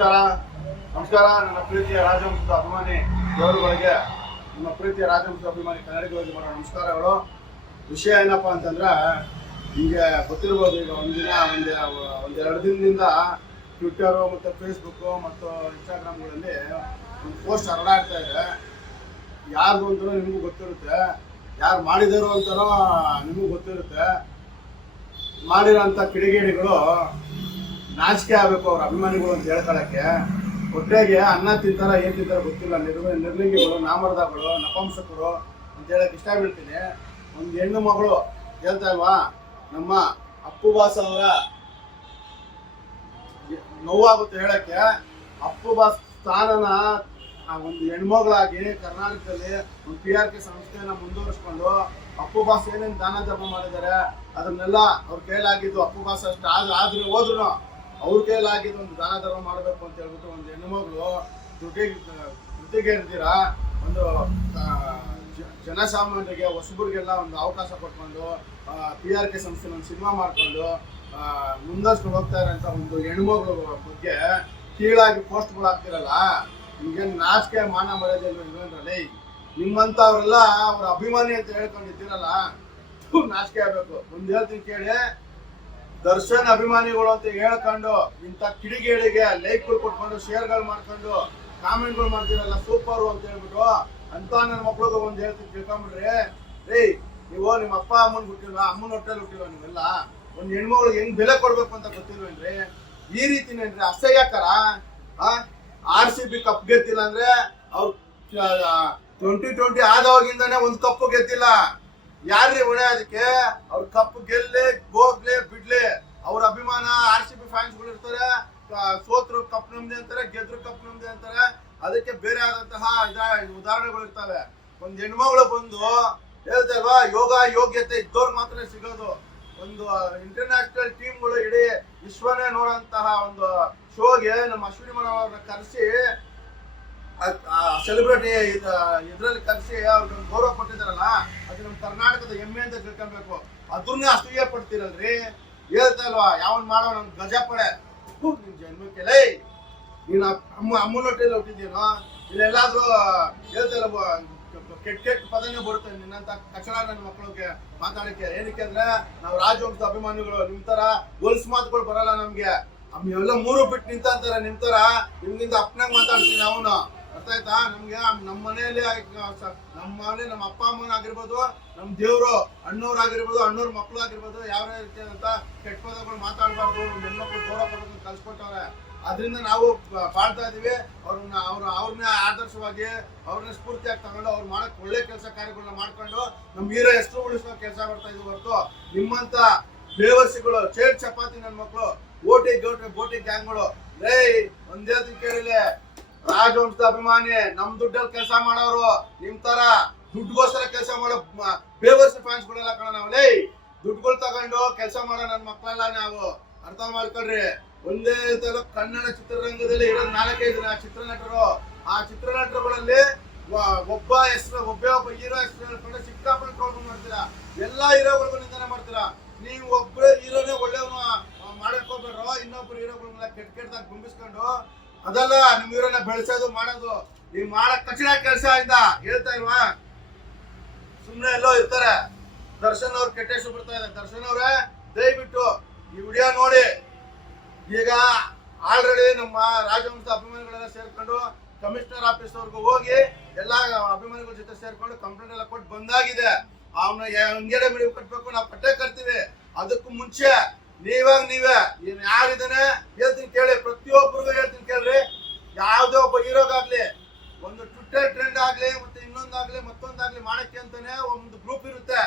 ನಮಸ್ಕಾರ ನನ್ನ ಪ್ರೀತಿಯ ರಾಜವಂಶದ ಅಭಿಮಾನಿ ದೇವರುಗಳಿಗೆ, ನಿಮ್ಮ ಪ್ರೀತಿಯ ರಾಜವಂಶದ ಅಭಿಮಾನಿ ಕನ್ನಡಿಗರಿಗೆ ಮಾಡೋ ನಮಸ್ಕಾರಗಳು. ವಿಷಯ ಏನಪ್ಪ ಅಂತಂದ್ರೆ, ಹೀಗೆ ಗೊತ್ತಿರ್ಬೋದು, ಈಗ ಒಂದೆರಡು ದಿನದಿಂದ ಟ್ವಿಟ್ಟರು ಮತ್ತು ಫೇಸ್ಬುಕ್ಕು ಮತ್ತು ಇನ್ಸ್ಟಾಗ್ರಾಮ್ಗಳಲ್ಲಿ ಒಂದು ಪೋಸ್ಟ್ ಹರಡಾಡ್ತಾ ಇದೆ. ಯಾರ್ದು ಅಂತಲೂ ನಿಮಗೂ ಗೊತ್ತಿರುತ್ತೆ, ಯಾರು ಮಾಡಿದರು ಅಂತಲೋ ನಿಮಗೂ ಗೊತ್ತಿರುತ್ತೆ. ಮಾಡಿರೋಂಥ ಕಿಡಿಗೇಡಿಗಳು ನಾಚಿಕೆ ಆಗಬೇಕು ಅವ್ರ ಅಭಿಮಾನಿಗಳು ಅಂತ ಹೇಳ್ಕೊಳ್ಳೋಕ್ಕೆ. ಹೊಟ್ಟೆಗೆ ಅನ್ನ ತಿಂತಾರ ಏನು ತಿಂತಾರ ಗೊತ್ತಿಲ್ಲ, ನಿರ್ಲಿಂಗಿಗಳು, ನಾಮರ್ದಗಳು, ನಪಂಸಕರು ಅಂತ ಹೇಳಕ್ಕೆ ಇಷ್ಟ ಬೀಳ್ತೀನಿ. ಒಂದು ಹೆಣ್ಣು ಮಗಳು ಹೇಳ್ತಾ ಇಲ್ವಾ, ನಮ್ಮ ಅಪ್ಪು ಬಾಸ್ ಅವರ ನೋವಾಗುತ್ತೆ ಹೇಳಕ್ಕೆ. ಅಪ್ಪು ಬಾಸ್ ಸ್ಥಾನನ ಒಂದು ಹೆಣ್ಮಗಳಾಗಿ ಕರ್ನಾಟಕದಲ್ಲಿ ಒಂದು PRK ಸಂಸ್ಥೆಯನ್ನ ಮುಂದುವರಿಸ್ಕೊಂಡು ಅಪ್ಪು ಬಾಸ್ ಏನೇನು ದಾನ ಧರ್ಮ ಮಾಡಿದ್ದಾರೆ ಅದನ್ನೆಲ್ಲ ಅವ್ರ ಕೈಲಾಗಿದ್ದು, ಅಪ್ಪು ಬಾಸ್ ಅಷ್ಟು ಆದ್ರೆ ಹೋದ್ರು ಅವ್ರ ಕೈಲಾಗಿದ್ದು ಒಂದು ದಾನ ಧರ್ಮ ಮಾಡಬೇಕು ಅಂತ ಹೇಳ್ಬಿಟ್ಟು ಒಂದು ಹೆಣ್ಣುಮಗಳು ಜೊತೆಗೆ ಇರ್ತೀರಾ ಒಂದು ಜನಸಾಮಾನ್ಯರಿಗೆ ಹೊಸಬರಿಗೆಲ್ಲ ಒಂದು ಅವಕಾಶ ಕೊಟ್ಕೊಂಡು PRK ಸಂಸ್ಥೆ ಒಂದು ಸಿನಿಮಾ ಮಾಡ್ಕೊಂಡು ಮುಂದಷ್ಟು ಹೋಗ್ತಾ ಇರೋಂಥ ಒಂದು ಹೆಣ್ಮಗಳು ಬಗ್ಗೆ ಕೀಳಾಗಿ ಪೋಸ್ಟ್ಗಳು ಆಗ್ತಿರಲ್ಲ, ನಿಮ್ಗೇನು ನಾಚಿಕೆ ಮಾನ ಮರ್ಯಾದೆ ಇಲ್ವೇನ್ರಲ್ಲಿ? ನಿಮ್ಮಂಥವ್ರೆಲ್ಲ ಅವ್ರ ಅಭಿಮಾನಿ ಅಂತ ಹೇಳ್ಕೊಂಡಿದ್ದೀರಲ್ಲ, ನಾಚಿಕೆ ಆಗ್ಬೇಕು. ಒಂದು ಹೇಳ್ತೀನಿ ಕೇಳಿ, ದರ್ಶನ್ ಅಭಿಮಾನಿಗಳು ಅಂತ ಹೇಳ್ಕೊಂಡು ಇಂಥ ಕಿಡಿಗೇಡಿಗೆ ಲೈಕ್ಗಳು ಕೊಟ್ಕೊಂಡು ಶೇರ್ಗಳು ಮಾಡ್ಕೊಂಡು ಕಾಮೆಂಟ್ಗಳು ಮಾಡ್ತೀರಲ್ಲ, ಸೂಪರು ಅಂತ ಹೇಳ್ಬಿಟ್ಟು ಅಂತ ನನ್ನ ಮಕ್ಳಿಗೆ ಒಂದು ಹೇಳ್ತೀನಿ ತಿಳ್ಕೊಂಬಿಡ್ರಿ. ನೀವು ನಿಮ್ಮ ಅಪ್ಪ ಅಮ್ಮನ ಹುಟ್ಟಿಲ್ವಾ, ಅಮ್ಮನ ಹೊಟ್ಟೆಲಿ ಹುಟ್ಟಿಲ್ವಾ? ನೀವೆಲ್ಲ ಒಂದು ಹೆಣ್ಮಗಳಿಗೆ ಹೆಂಗ್ ಬೆಲೆ ಕೊಡ್ಬೇಕು ಅಂತ ಗೊತ್ತಿಲ್ವೇನ್ರಿ? ಈ ರೀತಿನೇನ್ರಿ ಅಸಹ್ಯಕರ. RCB ಕಪ್ ಗೆದ್ದಿಲ್ಲ ಅಂದ್ರೆ ಅವ್ರು 2020 ಆದವಾಗಿಂದಾನೆ ಒಂದು ಕಪ್ಪು ಗೆದ್ದಿಲ್ಲ. ಯಾರ್ರಿ ಹೊಣೆ ಅದಕ್ಕೆ? ಅವ್ರ ಕಪ್ ಗೆಲ್ಲೇ ಹೋಗ್ಲೇ ಬಿಡ್ಲಿ, ಅವ್ರ ಅಭಿಮಾನ RCB ಫ್ಯಾನ್ಸ್ಗಳು ಇರ್ತಾರೆ. ಸೋತ್ರು ಕಪ್ ನಮ್ದೆ ಅಂತಾರೆ, ಗೆದ್ರು ಕಪ್ ನಮ್ದೆ ಅಂತಾರೆ. ಅದಕ್ಕೆ ಬೇರೆ ಆದಂತಹ ಉದಾಹರಣೆಗಳು ಇರ್ತವೆ. ಒಂದ್ ಹೆಣ್ಮಗಳು ಬಂದು ಹೇಳ್ತಲ್ವಾ, ಯೋಗ ಯೋಗ್ಯತೆ ಇದ್ದವ್ರು ಮಾತ್ರ ಸಿಗೋದು. ಒಂದು ಇಂಟರ್ನ್ಯಾಷನಲ್ ಟೀಮ್ಗಳು ಇಡೀ ವಿಶ್ವನೇ ನೋಡೋಂತಹ ಒಂದು ಶೋಗೆ ನಮ್ಮ ಅಶ್ವಿನಿ ಅವ್ರನ್ನ ಕರೆಸಿ ಸೆಲೆಬ್ರಿಟಿ ಇದ್ರಲ್ಲಿ ಕರೆಸಿ ಅವ್ರಿಗೆ ಗೌರವ ಕೊಟ್ಟಿದ್ದಾರಲ್ಲ, ಅದು ನಮ್ಮ ಕರ್ನಾಟಕದ ಹೆಮ್ಮೆ ಅಂತ ತಿಳ್ಕೊಬೇಕು. ಅದನ್ನೇ ಅಸೂಯೆ ಪಡ್ತೀರಲ್ರಿ. ಹೇಳ್ತಾ ಇಲ್ವಾ, ಯಾವನ್ ಮಾಡೋ ನಮ್ ಗಜ ಪಡೆ ನಿನ್ ಜನ್ಮಕ್ಕೆ ನೀನ್ ಅಮ್ಮನ ಹೊಟ್ಟೆಯಲ್ಲಿ ಹುಟ್ಟಿದ್ದೀನೋ, ಇಲ್ಲೆಲ್ಲಾದ್ರೂ ಹೇಳ್ತಾ ಇಲ್ಲ ಕೆಟ್ಟ ಪದನೇ ಬರುತ್ತೆ ನಿನ್ನಂತ ಕಚಡ ನನ್ನ ಮಕ್ಕಳಿಗೆ ಮಾತಾಡಕ್ಕೆ. ಏನಕ್ಕೆ ಅಂದ್ರೆ ನಾವು ರಾಜವಂಶದ ಅಭಿಮಾನಿಗಳು, ನಿಮ್ ತರ ಹೊಲ್ಸ್ ಮಾತುಗಳು ಬರಲ್ಲ ನಮ್ಗೆ. ಎಲ್ಲ ಮೂರು ಬಿಟ್ಟು ನಿಂತಾರೆ, ನಿಮ್ ತರ ನಿಮ್ಗಿಂತ ಅಪ್ಪನಾಗ ಮಾತಾಡ್ತೀನಿ ಅವನು. ಅರ್ಥ ಆಯ್ತಾ? ನಮ್ಗೆ ನಮ್ಮ ಮನೆಯಲ್ಲಿ ನಮ್ಮ ಅಪ್ಪ ಅಮ್ಮನ ಆಗಿರ್ಬೋದು, ನಮ್ ದೇವ್ರು ಅಣ್ಣವ್ರಾಗಿರ್ಬೋದು, ಅಣ್ಣವ್ರ ಮಕ್ಳು ಆಗಿರ್ಬೋದು, ಯಾವ ರೀತಿ ಅಂತ ಕೆಟ್ಟ ಪದಗಳು ಮಾತಾಡಬಾರ್ದು, ನಮ್ಮ ಹೆಣ್ಮಕ್ಳು ಗೌರವ ಕೊಡೋದನ್ನ ಕಲ್ಸ್ಕೊಟ್ಟವ್ರೆ. ಅದರಿಂದ ನಾವು ಪಾಡ್ತಾ ಇದೀವಿ. ಅವ್ರನ್ನ ಆದರ್ಶವಾಗಿ ಅವ್ರನ್ನ ಸ್ಫೂರ್ತಿಯಾಗಿ ತಗೊಂಡು ಅವ್ರು ಮಾಡಕ್ ಒಳ್ಳೆ ಕೆಲಸ ಕಾರ್ಯಗಳನ್ನ ಮಾಡ್ಕೊಂಡು ನಮ್ಮ ಹೀರೋ ಹೆಸರು ಉಳಿಸೋ ಕೆಲಸ ಮಾಡ್ತಾ ಇದೀವಿ ಹೊರತು ನಿಮ್ಮಂತ ಬೇವರ್ಸಿಗಳು, ಚೇಟ್ ಚಪಾತಿ ನನ್ನ ಮಕ್ಕಳು, ಬೋಟಿ ಗ್ಯಾಂಗ್ಗಳು ಒಂದೇ ಕೇಳಿಲ್ಲ. ರಾಜವಂಶದ ಅಭಿಮಾನಿ, ನಮ್ ದುಡ್ಡಲ್ಲಿ ಕೆಲಸ ಮಾಡೋರು, ನಿಮ್ ತರ ದುಡ್ಡುಗೋಸ್ಕರ ಕೆಲಸ ಮಾಡೋ ಬೇವರ್ಸಿ ಫ್ಯಾನ್ಸ್ಗಳೆಲ್ಲ ಕಣ ನಾವು. ದುಡ್ಡುಗಳು ತಗೊಂಡು ಕೆಲಸ ಮಾಡೋ ನನ್ನ ಮಕ್ಕಳೆಲ್ಲ ನಾವು. ಅರ್ಥ ಮಾಡ್ಕೊಳ್ರಿ. ಒಂದೇ ತರ ಕನ್ನಡ ಚಿತ್ರರಂಗದಲ್ಲಿ ಇರೋ 4-5 ಜನ ಚಿತ್ರನಟರು. ಆ ಚಿತ್ರನಟರುಗಳಲ್ಲಿ ಒಬ್ಬ ಹೀರೋ ಹೆಸರು ಹೇಳ್ಕೊಂಡು ಸಿಕ್ಕಾಪಟ್ಟೆ ಟ್ರೋಲ್ ಮಾಡ್ತೀರಾ. ಎಲ್ಲಾ ಹೀರೋಗಳಿಗೂ ನಿಂದನೆ ಮಾಡ್ತೀರಾ. ನೀವು ಒಬ್ಬರೇ ಹೀರೋನೇ ಒಳ್ಳೆಯವನು ಮಾಡಕೋಬೇಡ್ರೋ, ಇನ್ನೊಬ್ರು ಹೀರೋಗಳನ್ನೆಲ್ಲ ಕೆಟ್ಟದಾಗ ಗುಂಬಿಸ್ಕೊಂಡು ಅದೆಲ್ಲ ನಿಮ್ ಹೀರೋನ ಬೆಳೆಸೋದು ಮಾಡೋದು. ನೀವು ಮಾಡಕ್ ಕಚಡ ಕೆಲಸ ಇಂದ ಹೇಳ್ತಾ ಇಲ್ವಾ? ಸುಮ್ನೆ ಎಲ್ಲೋ ಇರ್ತಾರೆ. ದರ್ಶನ್ ಅವ್ರು ಕೆಟ್ಟ ಹೆಸರು ಬರ್ತಾ ಇದೆ. ದರ್ಶನ್ ಅವ್ರೆ, ದಯವಿಟ್ಟು ಈ ವಿಡಿಯೋ ನೋಡಿ. ಈಗ ಆಲ್ರೆಡಿ ನಮ್ಮ ರಾಜವಂಶದ ಅಭಿಮಾನಿಗಳೆಲ್ಲ ಸೇರ್ಕೊಂಡು ಕಮಿಷನರ್ ಆಫೀಸ್ ಅವ್ರಿಗೂ ಹೋಗಿ ಎಲ್ಲಾ ಅಭಿಮಾನಿಗಳ ಜೊತೆ ಸೇರ್ಕೊಂಡು ಕಂಪ್ಲೇಂಟ್ ಎಲ್ಲ ಕೊಟ್ಟು ಬಂದಾಗಿದೆ. ಅವನ್ನ ಹಂಗೇಡೆ ಮಿಡಿವು ಕಟ್ಬೇಕು, ನಾವು ಕಟ್ಟೆ ಕಟ್ತೀವಿ. ಅದಕ್ಕೂ ಮುಂಚೆ ನೀವೇ ಯಾರಿದ್ದಾನೆ ಹೇಳ್ತೀನಿ ಕೇಳಿ, ಪ್ರತಿಯೊಬ್ಬರಿಗೂ ಹೇಳ್ತೀನಿ ಕೇಳ್ರಿ. ಯಾವ್ದೇ ಒಬ್ಬ ಹೀರೋಗಾಗ್ಲಿ, ಒಂದು ಟ್ವಿಟ್ಟರ್ ಟ್ರೆಂಡ್ ಆಗ್ಲಿ, ಮತ್ತೆ ಇನ್ನೊಂದಾಗ್ಲಿ ಮತ್ತೊಂದಾಗ್ಲಿ ಮಾಡಕ್ಕೆ ಅಂತಾನೆ ಒಂದು ಗ್ರೂಪ್ ಇರುತ್ತೆ,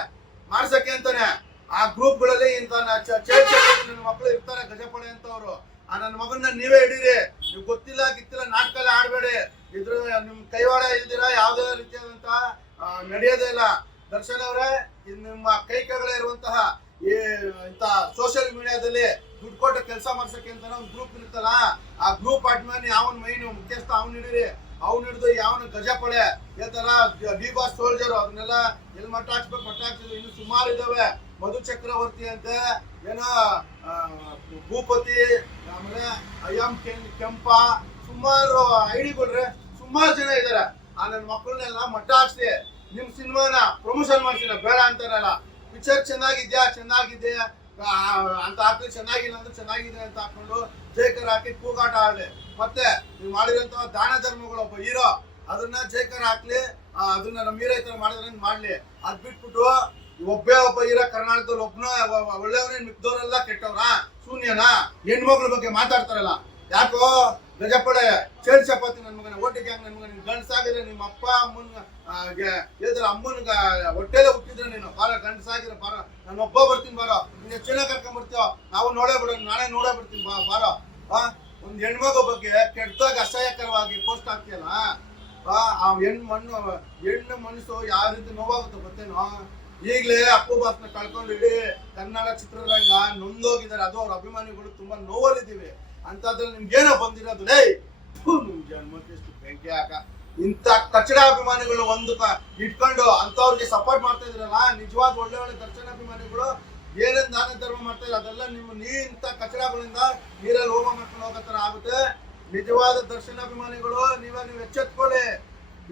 ಮಾಡ್ಸಕ್ಕೆ ಅಂತಾನೆ. ಆ ಗ್ರೂಪ್ ಗಳಲ್ಲಿ ಇಂತ ನನ್ನ ಮಕ್ಕಳು ಇರ್ತಾರೆ, ಗಜಪಡೆ ಅಂತವ್ರು. ಆ ನನ್ನ ಮಗನ್ನ ನೀವೇ ಹಿಡೀರಿ. ನೀವು ಗೊತ್ತಿಲ್ಲ ನಾಟಕ ಎಲ್ಲ ಆಡ್ಬೇಡಿ. ಇದ್ರ ನಿಮ್ ಕೈವಾಡ ಇಲ್ದಿರ ಯಾವ್ದೇ ರೀತಿಯಾದಂತ ನಡೆಯೋದೇ ಇಲ್ಲ. ದರ್ಶನ್ ಅವರೇ, ನಿಮ್ಮ ಕೈಗಳೇ ಇರುವಂತಹ ಇಂತ ಸೋಷಿಯಲ್ ಮೀಡಿಯಾದಲ್ಲಿ ದುಡ್ಡು ಕೊಟ್ಟು ಕೆಲಸ ಮಾಡ್ಸಕ್ಕೆ ಅಂತ ಒಂದು ಗ್ರೂಪ್ ಇರುತ್ತಲ್ಲ, ಆ ಗ್ರೂಪ್ ಅಡ್ಮಿನ್ ಯಾವನ್ ಮೈನ್ ಮುಖ್ಯಸ್ಥ ಅವ್ನು ಹಿಡೀರಿ. ಅವ್ನು ಹಿಡಿದು ಯಾವನ ಗಜಪಡೆ ಹೇಳ್ತಾರ ಡಿ ಬಾಸ್ ಸೋಲ್ಜರ್, ಅದನ್ನೆಲ್ಲ ಎಲ್ಲಿ ಮಟ್ಟ ಹಾಕ್ಸ್ಬೇಕು ಮಟ್ಟ ಹಾಕ್ಸಿದ್ರು. ಇನ್ನು ಸುಮಾರು ಇದಾವೆ. ಮಧು ಚಕ್ರವರ್ತಿ ಅಂತೆ, ಏನೋ ಭೂಪತಿ, ಆಮೇಲೆ ಅಯ್ಯಂ ಕೆಂಪ, ಸುಮಾರು ಐಡಿಗಳ್ರೆ ಸುಮಾರು ಜನ ಇದಾರೆ. ಆ ನನ್ನ ಮಕ್ಕಳನ್ನೆಲ್ಲ ಮಟ್ಟ ಹಾಕ್ಸಿ ನಿಮ್ ಸಿನಿಮಾನ ಪ್ರಮೋಷನ್ ಮಾಡ್ತೀನಿ ಬೇಡ ಅಂತಾರಲ್ಲ. ಪಿಕ್ಚರ್ ಚೆನ್ನಾಗಿದ್ಯಾ ಅಂತ ಹಾಕಿ, ಚೆನ್ನಾಗಿಲ್ಲ ಅಂದ್ರೆ ಚೆನ್ನಾಗಿದೆ ಅಂತ ಹಾಕೊಂಡು ಜೈಕರ್ ಹಾಕಿ ಕೂಗಾಟ ಆಡ್ಲಿ. ಮತ್ತೆ ನೀವು ಮಾಡಿದಂತ ದಾನ ಧರ್ಮಗಳು ಒಬ್ಬ ಹೀರೋ ಅದನ್ನ ಜೈಕರ್ ಹಾಕ್ಲಿ, ಅದನ್ನ ನಮ್ಮ ಹೀರೋ ಈ ತರ ಮಾಡಿದ್ರೆ ಮಾಡ್ಲಿ. ಅದ್ ಬಿಟ್ಬಿಟ್ಟು ಒಬ್ಬ ಹೀರೋ ಕರ್ನಾಟಕದಲ್ಲಿ ಒಬ್ನ ಒಳ್ಳೆಯವನೇ, ಮಿಕ್ದವರೆಲ್ಲ ಕೆಟ್ಟವ್ರ ಶೂನ್ಯನಾ? ಹೆಣ್ಮಕ್ಳ ಬಗ್ಗೆ ಮಾತಾಡ್ತಾರಲ್ಲ ಯಾಕೋ ಗಜಪಡೆ ಚೇಳ್ ಚಪಾತಿ ನನ್ನ ಮಗನ ಓಟಿ ಗ್ಯಾಂಗ್ ನನ್ನ ಮಗ. ನಿನ್ ಗಂಡಸಾಗಿದ್ರೆ ನಿಮ್ಮ ಅಪ್ಪ ಅಮ್ಮನ ಹೇಳಿದ್ರೆ ಅಮ್ಮನ ಹೊಟ್ಟೆಲೆ ಹುಟ್ಟಿದ್ರೆ ನೀನು ಬಾರ ಗಂಡಸಾಗಿದ್ರೆ ಬಾರ, ನಾನು ಒಬ್ಬ ಬರ್ತೀನಿ ಬಾರೋ, ನೀನ್ ಎಷ್ಟು ಜನ ಕರ್ಕೊಂಡ್ ಬರ್ತೀವ ನಾವು ನೋಡೇ ಬಿಡೋ, ನಾನೇ ನೋಡೇ ಬಿಡ್ತೀನಿ ಬಾರೋ. ಒಂದ್ ಹೆಣ್ಮಗು ಬಗ್ಗೆ ಕೆಟ್ಟದಾಗ ಅಸಹ್ಯಕರವಾಗಿ ಪೋಸ್ಟ್ ಹಾಕ್ತಿಯಲ್ಲ, ಆ ಹೆಣ್ಣು ಮನಸ್ಸು ಯಾವ ರೀತಿ ನೋವಾಗುತ್ತೆ ಗೊತ್ತೇನೋ. ಈಗಲೇ ಅಪ್ಪು ಬಾಸ್ನ ಕಳ್ಕೊಂಡು ಇಡೀ ಕನ್ನಡ ಚಿತ್ರರಂಗ ನೊಂದೋಗಿದ್ದಾರೆ. ಅದು ಅವ್ರ ಅಭಿಮಾನಿಗಳು ತುಂಬಾ ನೋವಲ್ಲಿದ್ದೀವಿ. ಅಂತದ್ರಲ್ಲಿ ನಿಮ್ಗೇನೋ ಬಂದಿರೋದು ಲೇ ನಿಮ್ ಜನ್ಮಕ್ಕೆ ಎಷ್ಟು ಬೆಂಕಿ ಹಾಕ. ಇಂಥ ಕಚಡ ಅಭಿಮಾನಿಗಳು ಒಂದು ಇಟ್ಕೊಂಡು ಅಂತವ್ರಿಗೆ ಸಪೋರ್ಟ್ ಮಾಡ್ತಾ ಇದ್ರಲ್ಲ, ನಿಜವಾದ ಒಳ್ಳೆ ದರ್ಶನ ಅಭಿಮಾನಿಗಳು ಏನೇನ್ ದಾನ ಧರ್ಮ ಮಾಡ್ತಾ ಇದ್ರು ಅದೆಲ್ಲ ನೀ ಇಂಥ ಕಚಡಗಳಿಂದ ನೀರಲ್ಲಿ ಹೋಮ ಮಾಡ್ಕೊಂಡು ಹೋಗೋ ತರ ಆಗುತ್ತೆ. ನಿಜವಾದ ದರ್ಶನ ಅಭಿಮಾನಿಗಳು ನೀವು ಎಚ್ಚೆತ್ಕೊಳ್ಳಿ.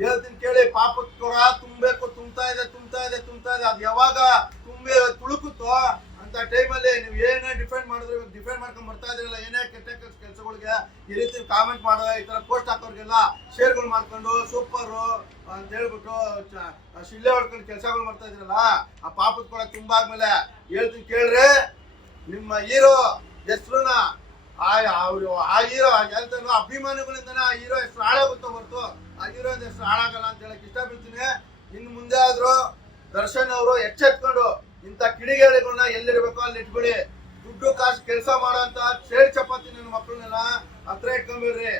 ಹೇಳ್ತೀನಿ ಕೇಳಿ, ಪಾಪದ ಕೊರ ತುಂಬಬೇಕು, ತುಂಬ್ತಾ ಇದೆ. ಅದು ಯಾವಾಗ ತುಂಬಿ ತುಳುಕುತ್ತೋ ಅಂತ ಟೈಮಲ್ಲಿ ನೀವು ಏನೇ ಡಿಫೆಂಡ್ ಮಾಡಿದ್ರು, ಡಿಫೆಂಡ್ ಮಾಡ್ಕೊಂಡ್ ಬರ್ತಾ ಇದ್ರಲ್ಲ, ಏನೇ ಕೆಟ್ಟ ಕೆಲಸಗಳಿಗೆ ಈ ರೀತಿ ಕಾಮೆಂಟ್ ಮಾಡೋ, ಈ ತರ ಪೋಸ್ಟ್ ಹಾಕೋರ್ಗೆಲ್ಲ ಶೇರ್ಗಳು ಮಾಡ್ಕೊಂಡು ಸೂಪರ್ ಅಂತ ಹೇಳ್ಬಿಟ್ಟು ಶಿಲ್ಲೆ ಹೊಡ್ಕೊಂಡು ಕೆಲಸಗಳು ಮಾಡ್ತಾ ಇದ್ರಲ್ಲ, ಆ ಪಾಪದ ಕೊಡ ತುಂಬಾದ್ಮೇಲೆ ಹೇಳ್ತೀನಿ ಕೇಳ್ರಿ, ನಿಮ್ಮ ಹೀರೋ ಹೆಸರುನ ಆ ಹೀರೋ ಹೇಳ್ತಾನೋ ಅಭಿಮಾನಿಗಳಿಂದನೇ ಆ ಹೀರೋ ಹೆಸರು ಹಾಳಾಗುತ್ತೋ ಹೊರತು ಆ ಹೀರೋ ಹೆಸರು ಹಾಳಾಗಲ್ಲ ಅಂತ ಹೇಳಕ್ ಇಷ್ಟಪಡ್ತೀನಿ. ಇನ್ನು ಮುಂದೆ ಆದ್ರೂ ದರ್ಶನ್ ಅವರು ಎಚ್ಚೆತ್ಕೊಂಡು ಇಂಥ ಕಿಡಿಗೇಡಿಗಳನ್ನ ಎಲ್ಲಿರ್ಬೇಕೋ ಅಲ್ಲಿ ಇಟ್ಬಿಡಿ. ದುಡ್ಡು ಕಾಸು ಕೆಲಸ ಮಾಡೋಂತ ಚೇಳ್ ಚಪಾತಿ ನನ್ನ ಮಕ್ಕಳನ್ನೆಲ್ಲ ಹತ್ರ ಇಟ್ಕೊಂಬಿಡ್ರಿ.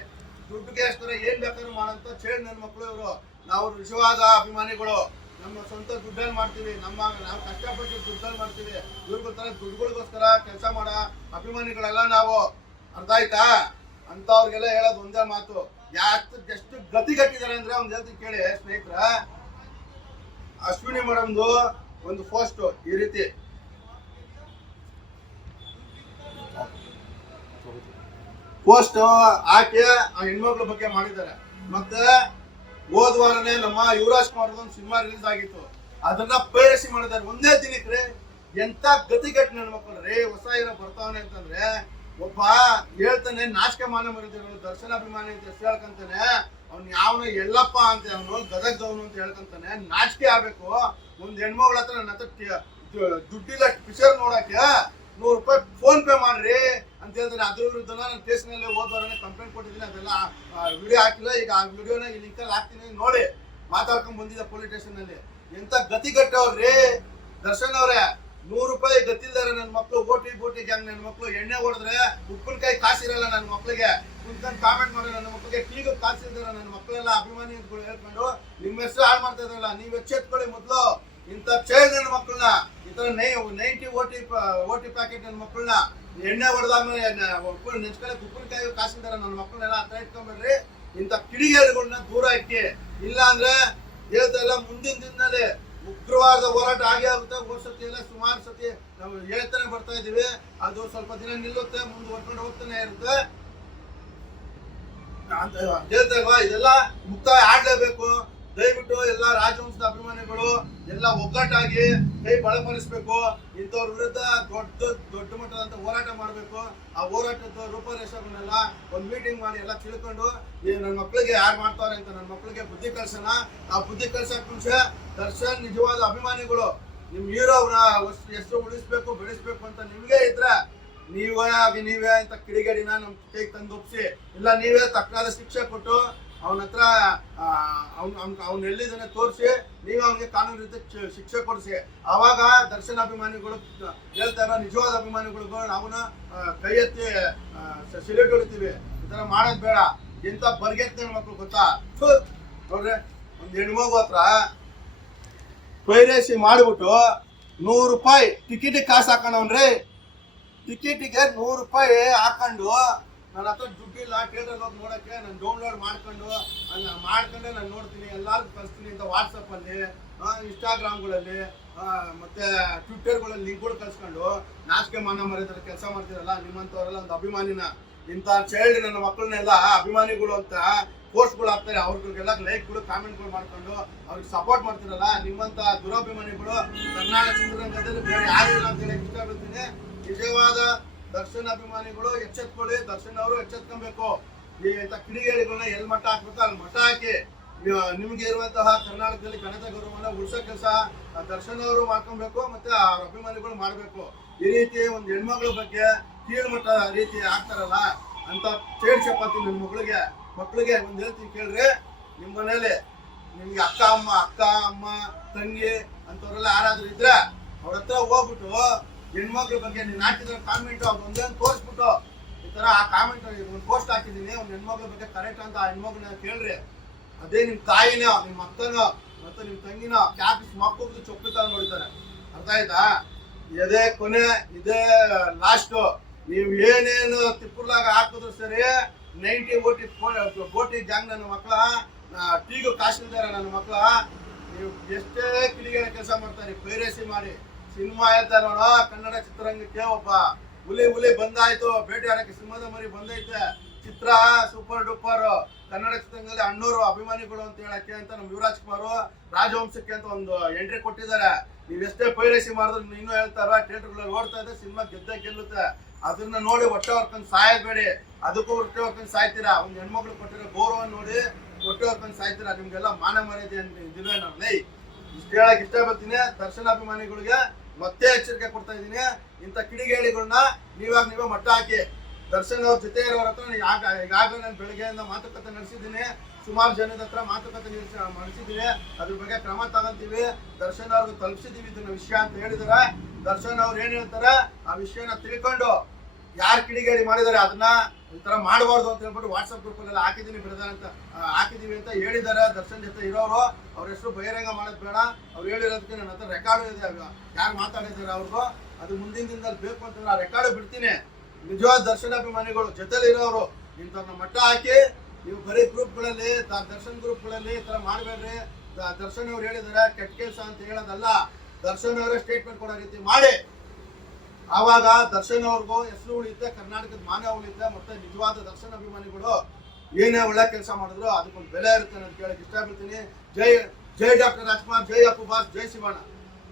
ದುಡ್ಡುಗೋಸ್ಕರ ಏನ್ ಬೇಕಾದ್ರೂ ಮಾಡೋಂತ ಚೇಳ್ ನನ್ನ ಮಕ್ಕಳು ಇವರು. ನಾವು ನಿಜವಾದ ಅಭಿಮಾನಿಗಳು, ನಮ್ಮ ಸ್ವಂತ ದುಡ್ಡಲ್ಲಿ ಮಾಡ್ತೀವಿ, ನಾವು ಕಷ್ಟಪಟ್ಟು ದುಡ್ಡಲ್ಲಿ ಮಾಡ್ತೀವಿ. ಇವ್ರಿಗೋಸ್ಕರ ದುಡ್ಡುಗಳಿಗೋಸ್ಕರ ಕೆಲಸ ಮಾಡೋ ಅಭಿಮಾನಿಗಳೆಲ್ಲ ನಾವು. ಅರ್ಥ ಆಯ್ತಾ? ಅಂತವ್ರಿಗೆಲ್ಲ ಹೇಳೋದು ಒಂದೇ ಮಾತು, ಎಷ್ಟು ಗತಿಗಟ್ಟಿದ್ದಾರೆ ಅಂದ್ರೆ ಒಂದ್ ಹೇಳ್ತೀನಿ ಕೇಳಿ ಸ್ನೇಹಿತರ. ಅಶ್ವಿನಿ ಮೇಡಮ್ದು ಒಂದು ಪೋಸ್ಟ್ ಈ ರೀತಿ ಪೋಸ್ಟ್ ಹಾಕಿ ಆ ಹೆಣ್ಮಕ್ಳ ಬಗ್ಗೆ ಮಾಡಿದ್ದಾರೆ. ಮತ್ತೆ ಹೋದ ವಾರನೇ ನಮ್ಮ ಯುವರಾಜ್ ಕುಮಾರ್ ಒಂದು ಸಿನಿಮಾ ರಿಲೀಸ್ ಆಗಿತ್ತು, ಅದನ್ನ ಪೈರಸಿ ಮಾಡಿದ್ದಾರೆ ಒಂದೇ ದಿನಕ್ಕೆ. ಎಂತ ಗತಿಗಟ್ಟು ಹೆಣ್ಮಕ್ಳು ರೀ, ಹೊಸ ಹೀರೋ ಬರ್ತಾವನೆ ಅಂತಂದ್ರೆ ಒಬ್ಬ ಹೇಳ್ತಾನೆ ನಾಚಿಕೆ ಮಾನ ಮರಿದಿರೋ ದರ್ಶನ ಅಭಿಮಾನಿ ಅಂತ ಹೆಸರು ಹೇಳ್ಕಂತಾನೆ. ಅವ್ನು ಯಾವನ ಎಲ್ಲಪ್ಪ ಅಂತ, ಅವನು ಗದಗ್ದವನು ಅಂತ ಹೇಳ್ಕಂತಾನೆ. ನಾಚಿಕೆ ಆಗ್ಬೇಕು. ಒಂದ್ ಹೆಣ್ಮಗಳ ಹತ್ರ ನನ್ನ ಹತ್ರ ದುಡ್ಡಿಲ್ಲ ಪಿಕ್ಚರ್ ನೋಡಕ್ಕೆ, 100 ರೂಪಾಯಿ ಫೋನ್ ಪೇ ಮಾಡ್ರಿ ಅಂತ ಹೇಳ್ತಾನೆ. ಅದ್ರ ವಿರುದ್ಧ ನಾನು ಸ್ಟೇಷನಲ್ಲಿ ಹೋದ್ವಾರನೇ ಕಂಪ್ಲೇಂಟ್ ಕೊಟ್ಟಿದ್ದೀನಿ. ಅದೆಲ್ಲ ವಿಡಿಯೋ ಹಾಕಿಲ್ಲ. ಈಗ ಆ ವಿಡಿಯೋನ ಈ ಲಿಂಕಲ್ಲಿ ಹಾಕ್ತೀನಿ, ನೋಡಿ. ಮಾತಾಡ್ಕೊಂಡ್ ಬಂದಿದ್ದೆ ಪೊಲೀಸ್ ಸ್ಟೇಷನ್ ನಲ್ಲಿ. ಎಂತ ಗತಿಗಟ್ಟವ್ರಿ ದರ್ಶನ್ ಅವ್ರೆ. 100 ರೂಪಾಯಿ ಗತಿಲ್ದಾರೆ ನನ್ನ ಮಕ್ಳು, ಬೋಟಿ ಗ್ಯಾಂಗ್ ನನ್ನ ಮಕ್ಳು. ಎಣ್ಣೆ ಹೊಡೆದ್ರೆ ಉಪ್ಪಿನಕಾಯಿ ಕಾಸಿರಲ್ಲ ನನ್ನ ಮಕ್ಳಿಗೆ, ಕುಂತ್ಕೊಂಡು ಕಾಮೆಂಟ್ ಮಾಡಿ ನನ್ನ ಮಕ್ಳಿಗೆ ಟೀಗೂ ಕಾಸಿಲ್ದಾರ ನನ್ನ ಮಕ್ಕಳೆಲ್ಲ ಅಭಿಮಾನಿ ಅಂತಗಳು ಹೇಳ್ಕೊಂಡು ನಿಮ್ಮ ಹೆಸರು ಹಾಳು ಮಾಡ್ತಾ ಇದ್ರಲ್ಲ. ನೀವ್ ಎಚ್ಚೆತ್ಕೊಳ್ಳಿ ಮೊದ್ಲು. ಇಂಥ ಚೈಲ್ಡ್ ನನ್ನ ಮಕ್ಕಳನ್ನ, ಈ ತರ 90 ಓಟಿ ಪ್ಯಾಕೆಟ್ ನನ್ನ ಮಕ್ಕಳನ್ನ ಎಣ್ಣೆ ಹೊಡೆದಾದ್ಮೇಲೆ ನೆನ್ಸ್ಕೊಳ್ಳಿ ಉಪ್ಪಿನಕಾಯಿ ಕಾಸಿಲ್ದಾರ ನನ್ನ ಮಕ್ಕಳನ್ನೆಲ್ಲ ಹತ್ರ ಇಟ್ಕೊಂಡ್ಬಿಡ್ರಿ. ಇಂಥ ಕಿಡಿಗೇಡಿಗಳನ್ನ ದೂರ ಇಕ್ಕಿ. ಇಲ್ಲ ಅಂದ್ರೆ ಹೇಳ್ತಾ ಇಲ್ಲ, ಮುಂದಿನ ದಿನದಲ್ಲಿ ಉಗ್ರವಾದ ಹೋರಾಟ ಆಗೇ ಆಗುತ್ತೆ. ಸತಿ ಎಲ್ಲ ಸುಮಾರು ಸತಿ ನಾವು ಹೇಳ್ತಾನೆ ಬರ್ತಾ ಇದೀವಿ. ಅದು ಸ್ವಲ್ಪ ದಿನ ನಿಲ್ಲುತ್ತೆ, ಮುಂದುವರ್ಕೊಂಡು ಹೋಗ್ತಾನೆ ಇರುತ್ತೆ ಅಂತ ಹೇಳ್ತಾ ಇದೆಲ್ಲ ಮುಕ್ತಾಯ ಆಡ್ಲೇಬೇಕು. ದಯವಿಟ್ಟು ಎಲ್ಲ ರಾಜವಂಶದ ಅಭಿಮಾನಿಗಳು ಎಲ್ಲ ಒಗ್ಗಟ್ಟಾಗಿ ಕೈ ಬಲಪಡಿಸ್ಬೇಕು. ಇಂಥವ್ರ ವಿರುದ್ಧ ದೊಡ್ಡ ಮಟ್ಟದಂತ ಹೋರಾಟ ಮಾಡಬೇಕು. ಆ ಹೋರಾಟದ ರೂಪರೇಷೆಗಳನ್ನೆಲ್ಲ ಒಂದು ಮೀಟಿಂಗ್ ಮಾಡಿ ಎಲ್ಲ ತಿಳ್ಕೊಂಡು ನನ್ನ ಮಕ್ಕಳಿಗೆ ಯಾರು ಮಾಡ್ತಾರೆ ಅಂತ ನನ್ನ ಮಕ್ಕಳಿಗೆ ಬುದ್ಧಿ ಕಲ್ಸೋಣ. ಆ ಬುದ್ಧಿ ಕಲ್ಸಕ್ ಮುಂಚೆ ದರ್ಶನ್ ನಿಜವಾದ ಅಭಿಮಾನಿಗಳು, ನಿಮ್ ಹೀರೋನ ಹೆಸರು ಉಳಿಸ್ಬೇಕು, ಬೆಳೆಸ್ಬೇಕು ಅಂತ ನಿಮ್ಗೆ ಇದ್ರೆ ನೀವೇ ಇಂಥ ಕಿಡಿಗೇಡಿನ ನಮ್ ಕೈಗೆ ತಂದು ಒಪ್ಸಿ, ಇಲ್ಲ ನೀವೇ ತಕ್ಕಾದ ಶಿಕ್ಷೆ ಕೊಟ್ಟು ಅವನ ಹತ್ರ ಅವ್ನ ಎಲ್ಲಿದ್ದಾನೆ ತೋರಿಸಿ, ನೀವೇ ಅವನಿಗೆ ಕಾನೂನು ರೀತಿ ಶಿಕ್ಷೆ ಕೊಡಿಸಿ. ಅವಾಗ ದರ್ಶನ ಅಭಿಮಾನಿಗಳು ಹೇಳ್ತಾರ, ನಿಜವಾದ ಅಭಿಮಾನಿಗಳಿಗೂ ನಾವನ್ನ ಕೈ ಎತ್ತಿ ಸಿಲೆಟ್ ಹೊಡಿತೀವಿ. ಈ ತರ ಮಾಡೋದ್ ಬೇಡ. ಎಂತ ಬರ್ಗೆತ್ತ ಹೆಣ್ಮಕ್ಳು ಗೊತ್ತಾ ನೋಡ್ರಿ, ಒಂದ್ ಹೆಣ್ಮಗು ಹತ್ರ ಪೈರೇಸಿ ಮಾಡ್ಬಿಟ್ಟು 100 ರೂಪಾಯಿ ಟಿಕೆಟಿಗೆ ಕಾಸು ಹಾಕೊಂಡವ್ರಿ. ಟಿಕೆಟಿಗೆ 100 ರೂಪಾಯಿ ಹಾಕೊಂಡು ನನ್ನ ಹತ್ರ ದುಡ್ಡಿಲ್ಲ ಥಿಯೇಟರ್ ಹೋಗಿ ನೋಡಕ್ಕೆ, ನಾನು ಡೌನ್ಲೋಡ್ ಮಾಡ್ಕೊಂಡೆ ನಾನು ನೋಡ್ತೀನಿ, ಎಲ್ಲಾರ್ಗು ಕಳಿಸ್ತೀನಿ ಅಂತ ವಾಟ್ಸಪ್ಪಲ್ಲಿ, ಇನ್ಸ್ಟಾಗ್ರಾಮ್ಗಳಲ್ಲಿ ಮತ್ತೆ ಟ್ವಿಟ್ಟರ್ಗಳಲ್ಲಿ ಲಿಂಕ್ಗಳು ಕಳ್ಸ್ಕೊಂಡು ನಾಚಿಕೆ ಮಾನ ಮರ್ಯಾದೆ ಕೆಲಸ ಮಾಡ್ತೀರಲ್ಲ, ನಿಮ್ಮಂಥವರೆಲ್ಲ ಒಂದು ಅಭಿಮಾನಿನ, ಇಂಥ ಚೈಲ್ಡ್ ನನ್ನ ಮಕ್ಕಳನ್ನೆಲ್ಲ ಅಭಿಮಾನಿಗಳು ಅಂತ ಪೋಸ್ಟ್ಗಳು ಹಾಕ್ತಾರೆ, ಅವ್ರಿಗೆಲ್ಲ ಲೈಕ್ಗಳು ಕಾಮೆಂಟ್ಗಳು ಮಾಡ್ಕೊಂಡು ಅವ್ರಿಗೆ ಸಪೋರ್ಟ್ ಮಾಡ್ತಿರಲ್ಲ, ನಿಮ್ಮಂತ ದುರಭಿಮಾನಿಗಳು ಕರ್ನಾಟಕ ಚಿತ್ರರಂಗದಲ್ಲಿ ಬೇರೆ ಯಾರು ಇಲ್ಲ ಅಂತ ಹೇಳಕ್ ಇಷ್ಟಪಡ್ತೀನಿ. ನಿಜವಾದ ದರ್ಶನ್ ಅಭಿಮಾನಿಗಳು ಎಚ್ಚೆತ್ಕೊಳ್ಳಿ, ದರ್ಶನ್ ಅವರು ಎಚ್ಚೆತ್ಕೊಬೇಕು. ಈ ಇಂಥ ಕಿಡಿಗೇಡಿಗಳನ್ನ ಎಲ್ಲಿ ಮಟ್ಟ ಹಾಕ್ಬೇಕು ಅಲ್ಲಿ ಮಟ್ಟ ಹಾಕಿ, ನಿಮ್ಗೆ ಇರುವಂತಹ ಕರ್ನಾಟಕದಲ್ಲಿ ಘನತೆ ಗೌರವನ ಉಳಿಸೋ ಕೆಲಸ ದರ್ಶನ್ ಅವರು ಮಾಡ್ಕೊಬೇಕು, ಮತ್ತೆ ಅವ್ರ ಅಭಿಮಾನಿಗಳು ಮಾಡ್ಬೇಕು. ಈ ರೀತಿ ಒಂದು ಹೆಣ್ಮಕ್ಳ ಬಗ್ಗೆ ಕೀಳ್ಮಟ್ಟ ರೀತಿ ಆಗ್ತಾರಲ್ಲ ಅಂತ ಚೇಡ್ ಚಪಾತಿ ನನ್ನ ಮಕ್ಳಿಗೆ ಒಂದ್ ಹೇಳ್ತೀನಿ ಕೇಳ್ರಿ. ನಿಮ್ ಮನೇಲಿ ನಿಮ್ಗೆ ಅಕ್ಕ ಅಮ್ಮ ತಂಗಿ ಅಂತವ್ರೆಲ್ಲ ಯಾರಾದ್ರೂ ಇದ್ರೆ ಅವ್ರ ಹತ್ರ ಹೋಗ್ಬಿಟ್ಟು ಹೆಣ್ಮಕ್ಳ ಬಗ್ಗೆ ನೀನ್ ಹಾಕಿದ್ರೆ ಕಾಮೆಂಟ್ ಅವ್ರು ಒಂದೇನು ತೋರಿಸ್ಬಿಟ್ಟು ಈ ತರ ಆ ಕಾಮೆಂಟ್ ಒಂದು ಪೋಸ್ಟ್ ಹಾಕಿದೀನಿ, ಒಂದ್ ಹೆಣ್ಮಕ್ಳ ಬಗ್ಗೆ ಕರೆಕ್ಟ್ ಅಂತ ಆ ಹೆಣ್ಮಕ್ಳನ್ನ ಕೇಳ್ರಿ. ಅದೇ ನಿಮ್ ತಾಯಿನೋ ನಿಮ್ ಅಕ್ಕನೋ ಮತ್ತೆ ನಿಮ್ ತಂಗಿನೋ ಕ್ಯಾಪಿಸ್ ಮಕ್ಕಳು ಚೊಪ್ಪಿತ ನೋಡಿತಾರೆ. ಅರ್ಥ ಆಯ್ತಾ? ಇದೇ ಕೊನೆ, ಇದೇ ಲಾಸ್ಟ್. ನೀವ್ ಏನೇನು ತಿಪ್ಪುರ್ಲಾಗ ಹಾಕಿದ್ರು ಸರಿ, 90 ಬೋಟಿ ಗ್ಯಾಂಗ್ ನನ್ನ ಮಕ್ಕಳ, ಟೀಗು ಕಾಸಿಲ್ದಾರ ನನ್ನ ಮಕ್ಕಳ, ನೀವು ಎಷ್ಟೇ ಕಿಡಿಗೇಳ ಕೆಲಸ ಮಾಡ್ತಾರೆ, ಪೈರೇಸಿ ಮಾಡಿ ಸಿನಿಮಾ ಹೇಳ್ತಾ ನೋಡೋ. ಕನ್ನಡ ಚಿತ್ರರಂಗಕ್ಕೆ ಒಬ್ಬ ಹುಲಿ ಬಂದಾಯ್ತು, ಬೇಟೆ ಆಡಕ್ಕೆ ಸಿಂಹದ ಮರಿ ಬಂದೈತೆ. ಚಿತ್ರ ಸೂಪರ್ ಡೂಪರ್, ಕನ್ನಡ ಚಿತ್ರರಂಗದಲ್ಲಿ ಅಣ್ಣೂರು ಅಭಿಮಾನಿಗಳು ಅಂತ ಹೇಳಕ್ಕೆ ಅಂತ ನಮ್ಮ ಯುವರಾಜ್ ಕುಮಾರ್ ರಾಜವಂಶಕ್ಕೆ ಅಂತ ಒಂದು ಎಂಟ್ರಿ ಕೊಟ್ಟಿದ್ದಾರೆ. ನೀವ್ ಎಷ್ಟೇ ಪೈರೇಸಿ ಮಾಡಿದ್ರು ಇನ್ನೂ ಹೇಳ್ತಾರ, ಥಿಯೇಟರ್ಗಳಲ್ಲಿ ಓಡ್ತಾ ಇದೆ, ಸಿನಿಮಾ ಗೆಲ್ಲುತ್ತೆ. ಅದನ್ನ ನೋಡಿ ಹೊಟ್ಟೆ ಹೊರ್ಕೊಂಡು ಸಾಯಬೇಡಿ, ಅದಕ್ಕೂ ಹೊಟ್ಟೆ ಹೊರ್ಕೊಂಡು ಸಾಯ್ತೀರಾ. ಒಂದು ಹೆಣ್ಮಕ್ಳು ಕೊಟ್ಟಿರೋ ಗೌರವ ನೋಡಿ ಹೊಟ್ಟೆ ಹೊರ್ಕೊಂಡು ಸಾಯ್ತೀರಾ. ನಿಮ್ಗೆಲ್ಲ ಮಾನ ಮರ್ಯಾದೆ ಇದಿಲ್ಲ. ನಾನು ಇಷ್ಟು ಹೇಳಕ್ ಇಷ್ಟಪಡ್ತೀನಿ. ದರ್ಶನ್ ಅಭಿಮಾನಿಗಳಿಗೆ ಮತ್ತೆ ಎಚ್ಚರಿಕೆ ಕೊಡ್ತಾ ಇದ್ದೀನಿ, ಇಂಥ ಕಿಡಿಗೇಡಿಗಳನ್ನ ನೀವೇ ಮಟ್ಟ ಹಾಕಿ. ದರ್ಶನ್ ಅವ್ರ ಜೊತೆ ಇರೋರ ಹತ್ರ ಈಗಾಗಲೇ ನಾನು ಬೆಳಗ್ಗೆಯಿಂದ ಮಾತುಕತೆ ನಡೆಸಿದ್ದೀನಿ, ಸುಮಾರು ಜನದ ಹತ್ರ ಮಾತುಕತೆ ನಡೆಸಿದ್ದೀನಿ. ಅದ್ರ ಬಗ್ಗೆ ಕ್ರಮ ತಗೊಂತೀವಿ, ದರ್ಶನ್ ಅವ್ರಿಗೆ ತಲುಪಿಸಿದೀವಿ ಇದನ್ನ ವಿಷಯ ಅಂತ ಹೇಳಿದಾರೆ. ದರ್ಶನ್ ಅವ್ರು ಏನ್ ಹೇಳ್ತಾರೆ ಆ ವಿಷಯನ ತಿಳ್ಕೊಂಡು ಯಾರು ಕಿಡಿಗೇಡಿ ಮಾಡಿದಾರೆ ಅದನ್ನ ಈ ತರ ಮಾಡಬಾರ್ದು ಅಂತ ಹೇಳ್ಬಿಟ್ಟು ವಾಟ್ಸ್ಆಪ್ ಗ್ರೂಪ್ ಅಲ್ಲಿ ಹಾಕಿದೀವಿ ಅಂತ ಹೇಳಿದ್ದಾರೆ. ದರ್ಶನ್ ಜೊತೆ ಇರೋರು ಅವ್ರ ಹೆಸರು ಬಹಿರಂಗ ಮಾಡೋದು ಬೇಡ. ಅವ್ರು ಹೇಳಿರೋದಕ್ಕೆ ನನ್ನ ಹತ್ರ ರೆಕಾರ್ಡ್ ಇದೆ, ಯಾರು ಮಾತಾಡಿದ್ದಾರೆ ಅವ್ರಿಗೂ ಅದು ಮುಂದಿನ ದಿನದಲ್ಲಿ ಬೇಕು ಅಂತಂದ್ರೆ ಆ ರೆಕಾರ್ಡ್ ಬಿಡ್ತೀನಿ. ನಿಜವಾದ ದರ್ಶನ್ ಅಭಿಮಾನಿಗಳು ಜೊತೆಲಿ ಇರೋರು ಇಂಥವ್ರನ್ನ ಮಟ್ಟ ಹಾಕಿ, ನೀವು ಬರೀ ಗ್ರೂಪ್ಗಳಲ್ಲಿ ದರ್ಶನ್ ಗ್ರೂಪ್ಗಳಲ್ಲಿ ಈ ತರ ಮಾಡಬೇಡ್ರಿ. ದರ್ಶನ್ ಅವ್ರು ಹೇಳಿದಾರೆ ಕೆಟ್ಟ ಕೆಲಸ ಅಂತ ಹೇಳೋದಲ್ಲ, ದರ್ಶನ್ ಅವರೇ ಸ್ಟೇಟ್ಮೆಂಟ್ ಕೊಡೋ ರೀತಿ ಮಾಡಿ. ಆವಾಗ ದರ್ಶನ್ ಅವ್ರಿಗೂ ಹೆಸರು ಉಳಿಯುತ್ತೆ, ಕರ್ನಾಟಕದ ಮಾನ ಉಳಿಯುತ್ತೆ, ಮತ್ತೆ ನಿಜವಾದ ದರ್ಶನ್ ಅಭಿಮಾನಿಗಳು ಏನೇ ಒಳ್ಳೆ ಕೆಲಸ ಮಾಡಿದ್ರು ಅದಕ್ಕೊಂದು ಬೆಲೆ ಇರುತ್ತೆ ಅಂತ ಕೇಳಕ್ ಇಷ್ಟಪಡ್ತೀನಿ. ಜೈ ಡಾಕ್ಟರ್ ರಾಜ್ಕುಮಾರ್, ಜೈ ಅಪ್ಪು ಬಾಸ್, ಜೈ ಶಿವಣ್ಣ.